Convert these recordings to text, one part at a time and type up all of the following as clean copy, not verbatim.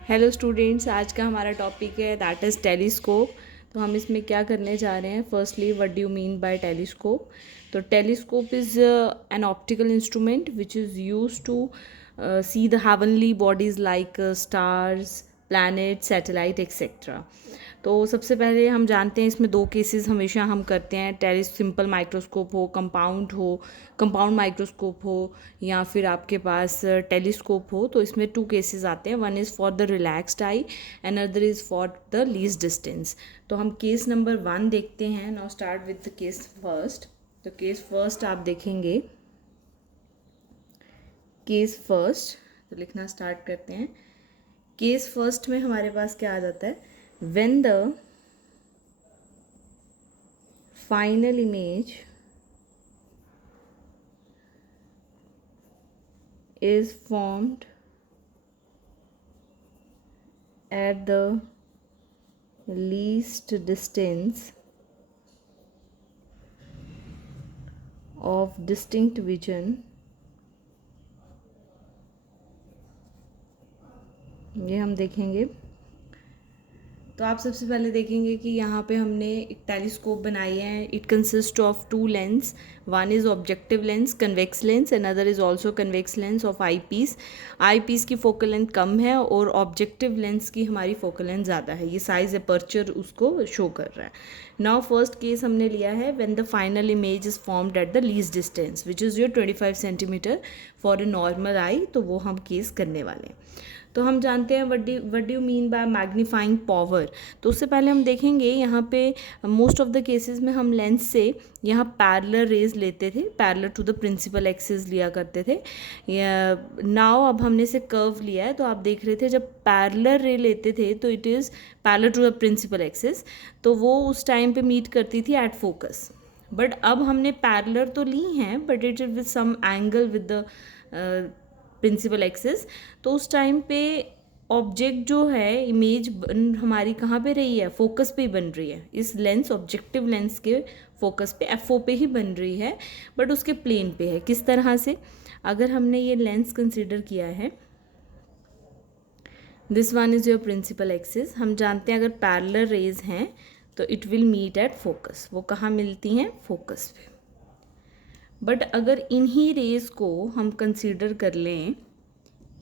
Hello students, आज का हमारा टॉपिक है दैट इज़ टेलीस्कोप। तो हम इसमें क्या करने जा रहे हैं। Firstly, what do you mean by telescope? तो telescope is an optical instrument which is use to see the heavenly bodies like stars, planet, satellite etcetera. तो सबसे पहले हम जानते हैं इसमें दो केसेस हमेशा हम करते हैं। सिंपल माइक्रोस्कोप हो, कंपाउंड माइक्रोस्कोप हो, या फिर आपके पास टेलीस्कोप हो। तो इसमें टू केसेस आते हैं। One is for the relaxed I and other is for the least distance. तो हम केस नंबर 1 देखते हैं। Now start with the case first. तो केस फर्स्ट आप देखेंगे। केस फर्स्ट तो लिखना स्टार्ट करते हैं। केस फर्स्ट में हमारे पास क्या आ जाता है? When the final image is formed at the least distance of distinct vision, ये हम देखेंगे। तो आप सबसे पहले देखेंगे कि यहाँ पे हमने एक टेलीस्कोप बनाई है। It consist of two lens. One is objective lens, convex lens, and other is also convex lens of eye piece. Eye piece की फोकल लेंथ कम है और ऑब्जेक्टिव लेंस की हमारी फोकल लेंथ ज़्यादा है। ये साइज अपर्चर उसको शो कर रहा है। नाउ फर्स्ट केस हमने लिया है when the final image is formed at the least distance which is your 25 centimetre for a normal eye. तो वो हम केस करने वाले हैं। तो हम जानते हैं what do you mean bye magnifying power. तो उससे पहले हम देखेंगे यहाँ पे मोस्ट ऑफ द केसेस में हम लेंस से यहाँ पैरेलल रेज लेते थे, parallel to the principal axis लिया करते थे। नाउ अब हमने से कर्व लिया है। तो आप देख रहे थे जब पैरेलल रे लेते थे तो it is parallel to the principal axis, तो वो उस टाइम पे मीट करती थी एट फोकस। बट अब हमने पैरेलल तो ली हैं but it is with some angle with the principal axis. तो उस टाइम पे ऑब्जेक्ट जो है, इमेज हमारी कहाँ पे रही है? फोकस पे ही बन रही है। इस लेंस, ऑब्जेक्टिव लेंस के फोकस पे, एफओ पे ही बन रही है, बट उसके प्लेन पे है। किस तरह से? अगर हमने ये लेंस कंसिडर किया है, this one is your principal axis. हम जानते हैं अगर पैरेलल रेज हैं तो it will meet at focus. वो कहाँ मिलती हैं? फोकस पे। बट अगर इन्हीं रेज को हम कंसीडर कर लें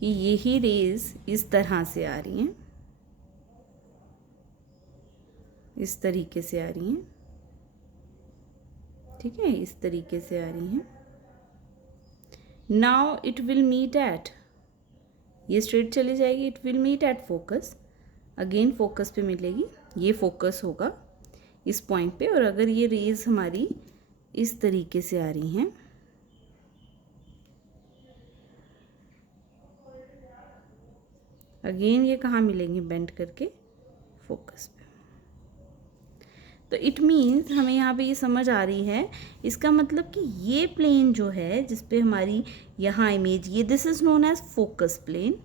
कि यही रेज इस तरह से आ रही हैं, इस तरीके से आ रही हैं, ठीक है, इस तरीके से आ रही हैं। Now it will meet at, ये स्ट्रेट चली जाएगी, it will meet at focus. Again focus पे मिलेगी, ये फोकस होगा इस पॉइंट पे। और अगर ये रेज हमारी इस तरीके से आ रही हैं, अगेन ये कहाँ मिलेंगी? बेंड करके फोकस पे। तो इट मीन्स हमें यहाँ पे ये समझ आ रही है, इसका मतलब कि ये प्लेन जो है जिस पे हमारी यहाँ इमेज, ये this is known as focus plane.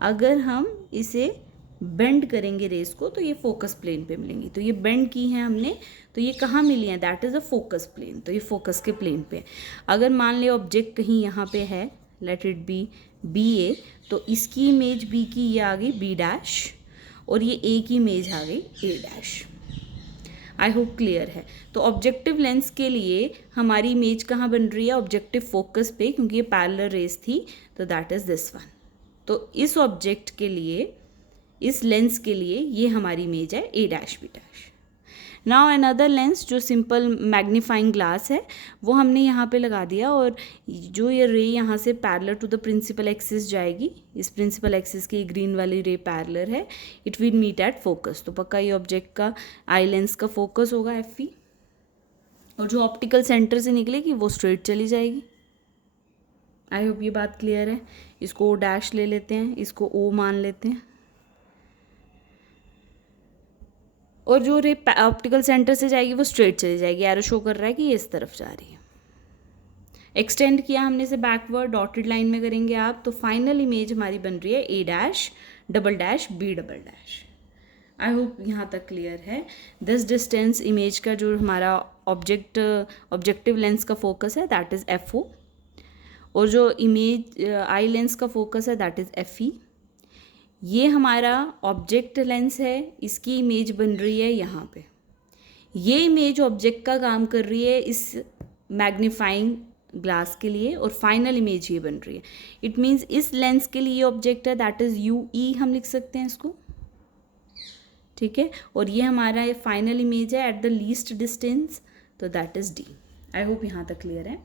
अगर हम इसे बेंड करेंगे रेस को तो ये फोकस प्लेन पे मिलेंगी। तो ये बेंड की है हमने, तो ये कहाँ मिली है? That is a focus plane. तो ये फोकस के प्लेन पे। अगर मान लिया ऑब्जेक्ट कहीं यहाँ पे है, लेट इट बी ए, तो इसकी इमेज बी की ये आ गई बी डैश, और ये ए की इमेज आ गई ए डैश। आई होप क्लियर है। तो ऑब्जेक्टिव लेंस के लिए हमारी इमेज कहाँ बन रही है? ऑब्जेक्टिव फोकस पे, क्योंकि ये पैरेलल रेस थी। तो दैट इज़ दिस वन। तो इस ऑब्जेक्ट के लिए, इस लेंस के लिए ये हमारी इमेज है A dash B dash. Now another lens जो सिंपल मैग्नीफाइंग ग्लास है वो हमने यहाँ पे लगा दिया, और जो ये रे यहाँ से parallel to the principal axis जाएगी, इस प्रिंसिपल एक्सिस की ग्रीन वाली रे पैरेलल है, it will meet at focus. तो पक्का ये ऑब्जेक्ट का आई लेंस का फोकस होगा एफ ई, और जो ऑप्टिकल सेंटर से निकलेगी वो स्ट्रेट चली जाएगी। आई होप ये बात क्लियर है। इसको ओ डैश ले लेते हैं, इसको ओ मान लेते हैं, और जो रे ऑप्टिकल सेंटर से जाएगी वो स्ट्रेट चली जाएगी। एरो शो कर रहा है कि ये इस तरफ जा रही है। एक्सटेंड किया हमने से बैकवर्ड, डॉटेड लाइन में करेंगे आप, तो फाइनल इमेज हमारी बन रही है A dash double dash B double dash. I hope यहाँ तक क्लियर है। दिस डिस्टेंस इमेज का जो हमारा ऑब्जेक्टिव लेंस का फोकस है दैट इज़ एफ ओ, और जो इमेज आई लेंस का फोकस है दैट इज़ एफ ई। ये हमारा ऑब्जेक्ट लेंस है, इसकी इमेज बन रही है यहाँ पे। ये इमेज ऑब्जेक्ट का काम कर रही है इस मैग्नीफाइंग ग्लास के लिए, और फाइनल इमेज ये बन रही है। इट मीन्स इस लेंस के लिए ये ऑब्जेक्ट है, दैट इज़ UE हम लिख सकते हैं इसको, ठीक है। और ये हमारा फाइनल इमेज है एट द लीस्ट डिस्टेंस, तो that is D। I hope यहाँ तक क्लियर है।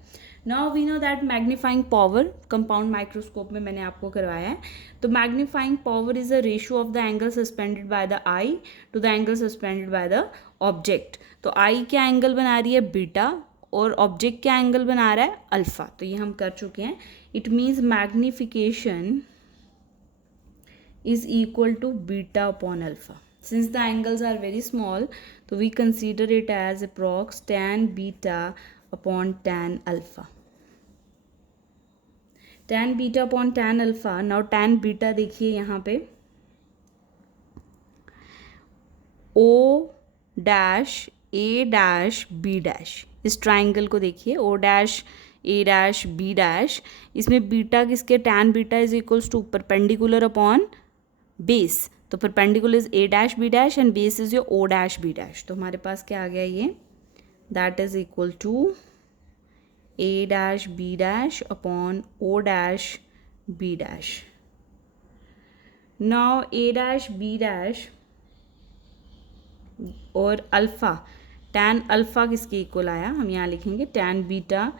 Now we know that magnifying power compound microscope में मैंने आपको करवाया है। तो magnifying power is a ratio of the angle suspended by the eye to the angle suspended by the object. तो आई क्या एंगल बना रही है बीटा, और ऑब्जेक्ट क्या एंगल बना रहा है अल्फा। तो ये हम कर चुके हैं। It means magnification is equal to beta upon alpha. Since the angles are very small, so we consider it as approx tan beta upon tan alpha. Tan beta upon tan alpha. Now tan beta देखिए यहाँ पे O dash A dash B dash, इस triangle को देखिए O dash A dash B dash, इसमें beta किसके, tan beta is equals to perpendicular upon base. तो perpendicular is A dash B dash and base is your O dash B dash। तो हमारे पास क्या आ गया ये, that is equal to A dash B dash upon O dash B dash। Now A dash B dash और alpha, tan alpha किसके equal आया, हम यहाँ लिखेंगे tan beta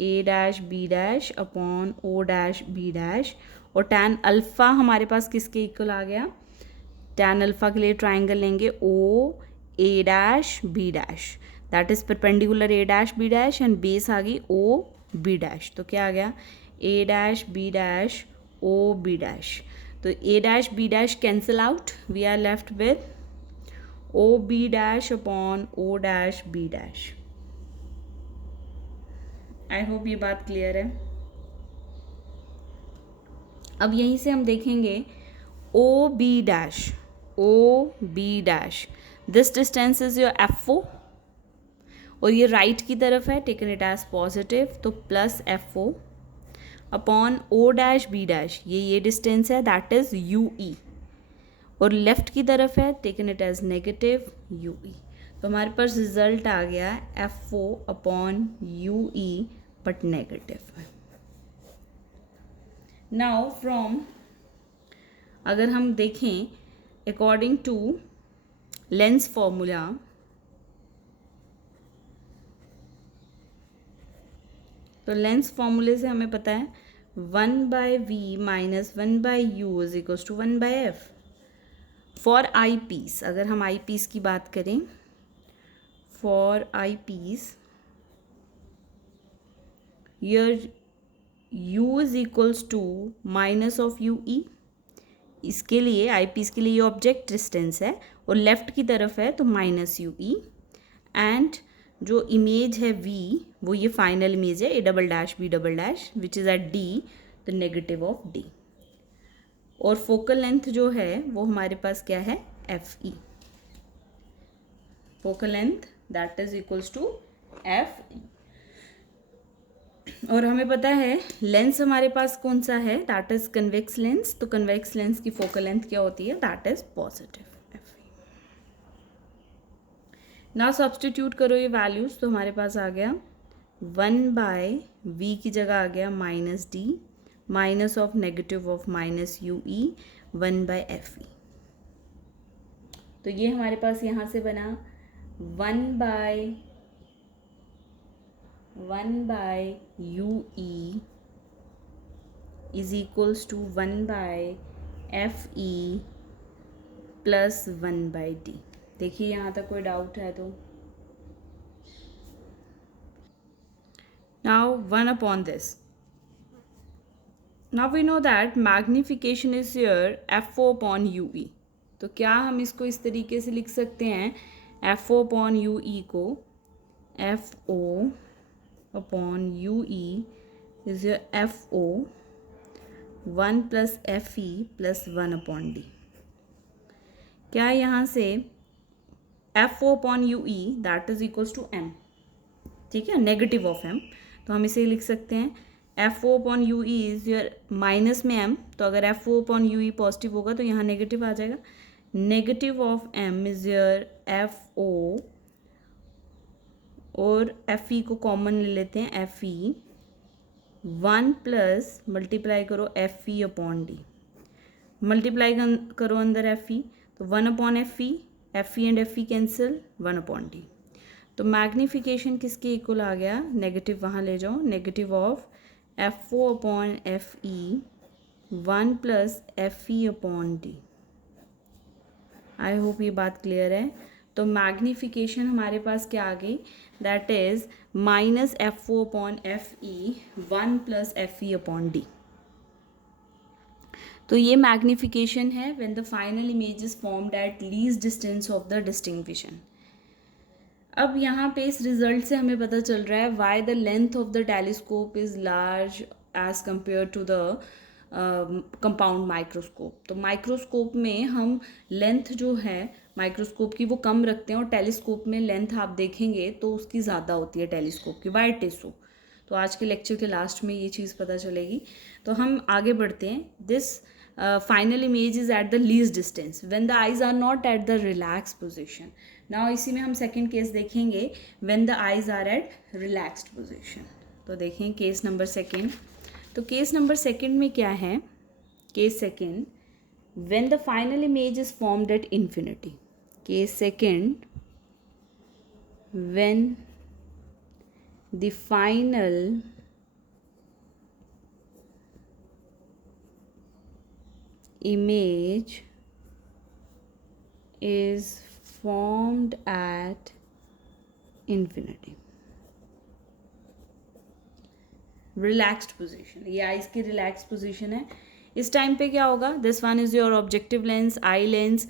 A dash B dash upon O dash B dash, और tan alpha हमारे पास किसके इक्वल आ गया, tan अल्फ़ा के लिए ट्राइंगल लेंगे O A dash B dash, that is perpendicular A dash B dash and base आ गई O B dash। तो क्या आ गया A dash B dash O B dash। तो A dash B dash cancel out, we are left with O B dash upon O dash B dash। I hope ये बात clear है। अब यहीं से हम देखेंगे O B dash, O B dash, this distance is your F0, और ये राइट की तरफ है, टेकन इट एज पॉजिटिव, तो plus F0 upon O dash B dash, ये डिस्टेंस है, दैट इज UE, और लेफ्ट की तरफ है, taken it as negative UE। तो हमारे पास रिजल्ट आ गया F0 upon UE but negative. Now from, अगर हम देखें अकॉर्डिंग टू लेंस फॉर्मूला, तो लेंस फॉर्मूले से हमें पता है 1/v minus 1/u is equals to 1/f। For eye piece, अगर हम आई पीस की बात करें, for eye piece your u is equals to minus of UE। इसके लिए आई पीस के लिए ये ऑब्जेक्ट डिस्टेंस है और लेफ्ट की तरफ है तो माइनस UE, एंड जो इमेज है V वो ये फाइनल इमेज है A double dash B double dash which is at D, the negative of D। और फोकल लेंथ जो है वो हमारे पास क्या है FE, focal length that is equals to FE। और हमें पता है लेंस हमारे पास कौन सा है, दैट इज कन्वेक्स लेंस। तो कन्वेक्स लेंस की फोकल लेंथ क्या होती है, दैट इज पॉजिटिव FE। ना सब्सटीट्यूट करो ये वैल्यूज, तो हमारे पास आ गया 1/v की जगह आ गया -d, minus of negative of minus UE 1/FE। तो ये हमारे पास यहाँ से बना 1/UE is equals to 1/FE plus 1/d। देखिए यहाँ तक कोई डाउट है तो, now 1 upon this. Now we know that magnification is your F0 upon UE। तो क्या हम इसको इस तरीके से लिख सकते हैं, F0 अपॉन UE को F0 upon UE is your F0 1 plus FE plus 1 upon D। क्या यहाँ से F0 upon UE that is equals to M, ठीक है, नेगेटिव ऑफ M। तो हम इसे लिख सकते हैं F O upon U E is your minus में एम, तो अगर F O upon U E positive होगा तो यहाँ नेगेटिव आ जाएगा. Negative of M is your F O, और एफ ई को कॉमन ले लेते हैं, एफ ई 1 प्लस मल्टीप्लाई करो F E upon D. Multiply करो अंदर एफ ई, तो 1 अपॉन F E and F E cancel, 1 upon D. तो मैग्नीफिकेशन किसके इक्वल आ गया, नेगेटिव वहाँ ले जाओ, negative of F O upon F E 1 plus F E upon D. I hope ये बात क्लियर है. तो मैग्नीफिकेशन हमारे पास क्या आ गई, that is minus F O upon F E 1 plus F E upon D. तो ये मैग्नीफिकेशन है when the final image is formed at least distance of the distinction. अब यहाँ पे इस रिजल्ट से हमें पता चल रहा है why the length of the telescope is large as compare to the compound microscope. तो माइक्रोस्कोप में हम लेंथ जो है माइक्रोस्कोप की वो कम रखते हैं, और टेलीस्कोप में लेंथ आप देखेंगे तो उसकी ज़्यादा होती है टेलीस्कोप की. वाई इट इज सो, तो आज के लेक्चर के लास्ट में ये चीज़ पता चलेगी. तो हम आगे बढ़ते हैं. This final image is at the least distance when the eyes are not at the relax position. Now इसी में हम सेकेंड केस देखेंगे when the eyes are at relaxed position. तो देखें केस नंबर सेकेंड. तो केस नंबर सेकेंड में क्या है, case second when the final image is formed at infinity. Case second when the final image is formed at infinity. Relaxed position, ये eyes की relax position है. इस time पे क्या होगा, this one is your objective lens, eye lens.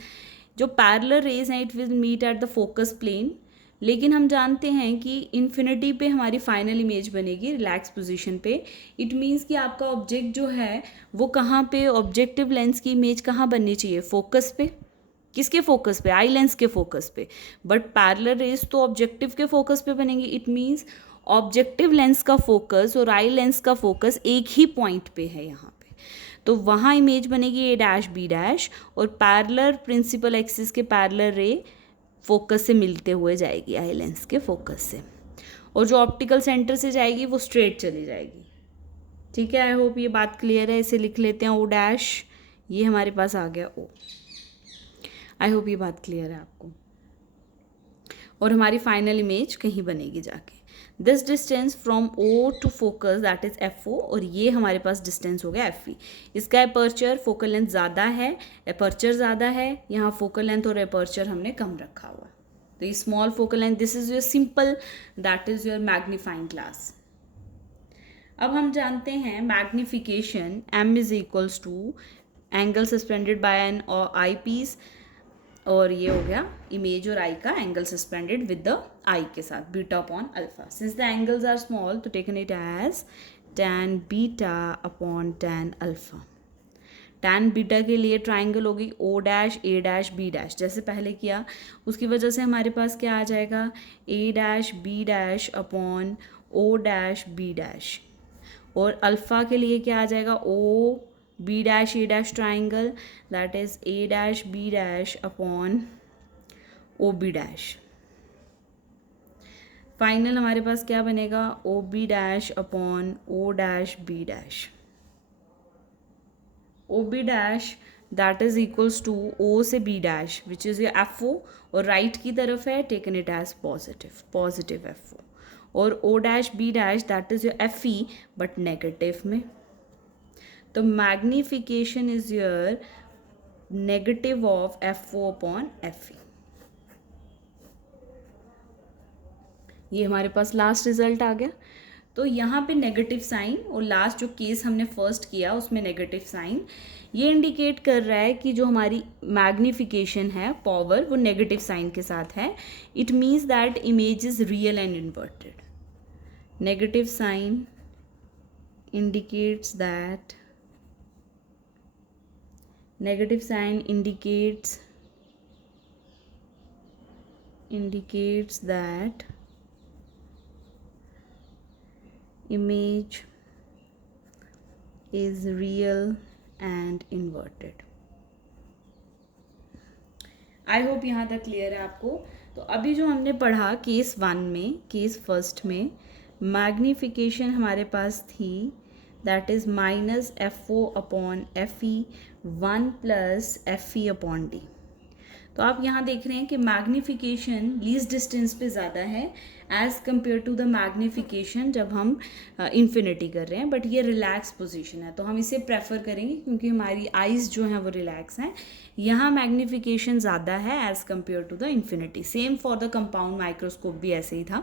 जो parallel rays हैं it will meet at the focus plane. लेकिन हम जानते हैं कि इन्फिनिटी पे हमारी फाइनल इमेज बनेगी रिलैक्स पोजीशन पे. इट मीन्स कि आपका ऑब्जेक्ट जो है वो कहाँ पे, ऑब्जेक्टिव लेंस की इमेज कहाँ बननी चाहिए, फोकस पे. किसके फोकस पे, आई लेंस के फोकस पे. बट पैरेलल रेज तो ऑब्जेक्टिव के फोकस पे बनेंगी. इट मीन्स ऑब्जेक्टिव लेंस का फोकस और आई लेंस का फोकस एक ही पॉइंट पे है यहाँ पे. तो वहाँ इमेज बनेगी ए डैश बी डैश, और पैरेलल प्रिंसिपल एक्सिस के पैरेलल रे फोकस से मिलते हुए जाएगी आई लेंस के फोकस से, और जो ऑप्टिकल सेंटर से जाएगी वो स्ट्रेट चली जाएगी. ठीक है, आई होप ये बात क्लियर है. इसे लिख लेते हैं ओ डैश, ये हमारे पास आ गया ओ. आई होप ये बात क्लियर है आपको. और हमारी फाइनल इमेज कहीं बनेगी जाके. This distance from O to focus that is F O, और ये हमारे पास डिस्टेंस हो गया एफ ई. इसका एपर्चर फोकल लेंथ ज़्यादा है, एपर्चर ज़्यादा है, यहाँ फोकल लेंथ और एपर्चर हमने कम रखा हुआ. तो ये small focal length, this is your simple, that is your magnifying glass. अब हम जानते हैं magnification M is equals to angle suspended by an eyepiece, और ये हो गया इमेज और आई का angle suspended with the eye के साथ, beta upon alpha. Since the angles are small तो taken it as tan beta upon tan alpha. tan beta के लिए ट्राइंगल होगी O dash A dash B dash, जैसे पहले किया. उसकी वजह से हमारे पास क्या आ जाएगा, A dash B dash upon O dash B dash. और अल्फ़ा के लिए क्या आ जाएगा, O B dash A dash triangle, that is A dash B dash upon O B dash. Final हमारे पास क्या बनेगा, O B dash upon O dash B dash. O B dash that is equals to O से B dash which is your F O, और right की तरफ है taken it as positive F O. और O dash B dash that is your F E but negative में. तो magnification is your negative of F O upon F E. ये हमारे पास last result आ गया. तो यहाँ पे नेगेटिव साइन, और लास्ट जो केस हमने फर्स्ट किया उसमें नेगेटिव साइन, ये इंडिकेट कर रहा है कि जो हमारी मैग्नीफिकेशन है पावर वो नेगेटिव साइन के साथ है. It means that image is real and inverted. Negative sign indicates that image is real and inverted. I hope यहाँ तक क्लियर है आपको. तो अभी जो हमने पढ़ा केस 1 में, केस फर्स्ट में मैग्नीफिकेशन हमारे पास थी, that is minus FO upon FE 1 plus FE upon D. तो आप यहाँ देख रहे हैं कि मैग्नीफिकेशन लीस्ट डिस्टेंस पे ज़्यादा है as compare to the magnification जब हम इन्फिनिटी कर रहे हैं, बट ये रिलैक्स पोजीशन है तो हम इसे प्रेफर करेंगे क्योंकि हमारी आइज़ जो हैं वो रिलैक्स हैं. यहाँ मैग्नीफिकेशन ज़्यादा है as compare to the infinity. Same for the compound microscope भी ऐसे ही था.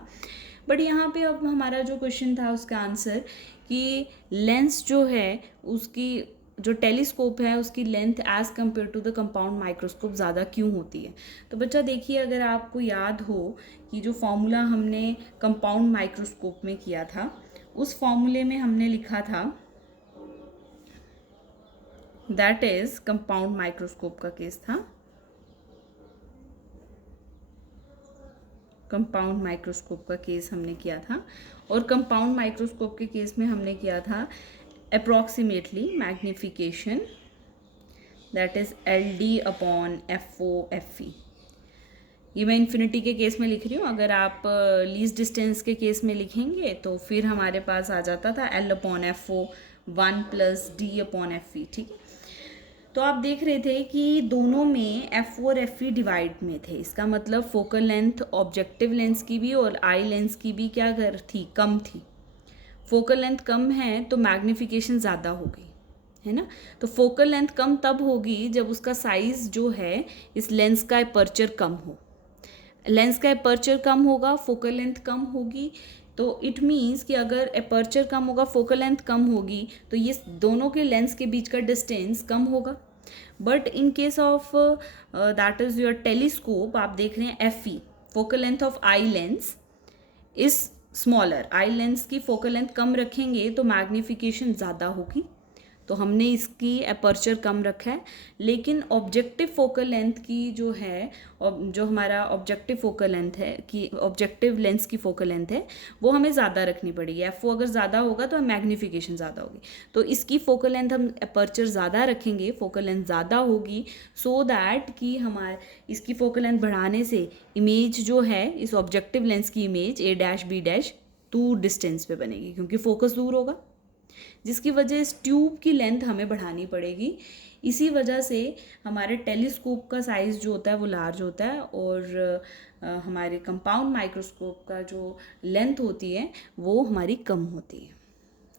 बट यहाँ पे अब हमारा जो क्वेश्चन था उसका आंसर कि लेंस जो है उसकी जो टेलीस्कोप है उसकी length as compare to the compound microscope ज़्यादा क्यों होती है. तो बच्चा देखिए, अगर आपको याद हो कि जो फॉर्मूला हमने कंपाउंड माइक्रोस्कोप में किया था, उस फॉर्मूले में हमने लिखा था, दैट इज़ कंपाउंड माइक्रोस्कोप का केस था. कंपाउंड माइक्रोस्कोप का केस हमने किया था और कंपाउंड माइक्रोस्कोप के केस में हमने किया था approximately magnification, that is LD upon FO FE. ये मैं इन्फिनिटी के केस में लिख रही हूँ. अगर आप लीस्ट डिस्टेंस के केस में लिखेंगे तो फिर हमारे पास आ जाता था L upon FO 1 plus D upon FE. ठीक है, तो आप देख रहे थे कि दोनों में FO और FE डिवाइड में थे. इसका मतलब फोकल लेंथ ऑब्जेक्टिव लेंस की भी और आई लेंस की भी क्या थी, कम थी. फोकल लेंथ कम है तो मैग्नीफिकेशन ज़्यादा होगी, है ना. तो फोकल लेंथ कम तब होगी जब उसका साइज़ जो है इस लेंस का एपर्चर कम हो. लेंस का एपर्चर कम होगा, फोकल लेंथ कम होगी. तो इट मीन्स कि अगर एपर्चर कम होगा, फोकल लेंथ कम होगी, तो ये दोनों के लेंस के बीच का डिस्टेंस कम होगा. But in case of that is your telescope, आप देख रहे हैं FE, focal length of eye lens is smaller. Eye lens की फोकल लेंथ कम रखेंगे तो मैग्नीफिकेशन ज़्यादा होगी. तो हमने इसकी एपर्चर कम रखा है, लेकिन ऑब्जेक्टिव फोकल लेंथ की जो है, जो हमारा ऑब्जेक्टिव फोकल लेंथ है कि ऑब्जेक्टिव लेंस की फोकल लेंथ है वो हमें ज़्यादा रखनी पड़ेगी. FO अगर ज़्यादा होगा तो मैग्नीफिकेशन ज़्यादा होगी. तो इसकी फोकल लेंथ हम एपर्चर ज़्यादा रखेंगे, फोकल लेंथ ज़्यादा होगी, सो दैट कि हमारे इसकी फोकल लेंथ बढ़ाने से इमेज जो है, इस ऑब्जेक्टिव लेंस की इमेज A', B' दूर डिस्टेंस पे बनेगी क्योंकि फोकस दूर होगा, जिसकी वजह इस ट्यूब की लेंथ हमें बढ़ानी पड़ेगी. इसी वजह से हमारे टेलीस्कोप का साइज़ जो होता है वो लार्ज होता है और हमारे कंपाउंड माइक्रोस्कोप का जो लेंथ होती है वो हमारी कम होती है.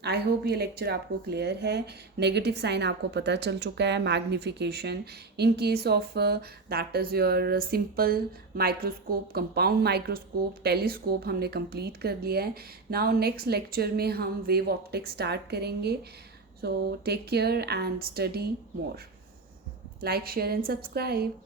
आई होप ये लेक्चर आपको क्लियर है. नेगेटिव साइन आपको पता चल चुका है. Magnification in case of that is your simple microscope, compound microscope, telescope हमने कंप्लीट कर लिया है. नाउ नेक्स्ट लेक्चर में हम वेव ऑप्टिक्स स्टार्ट करेंगे. So take care and study more. Like, share and subscribe.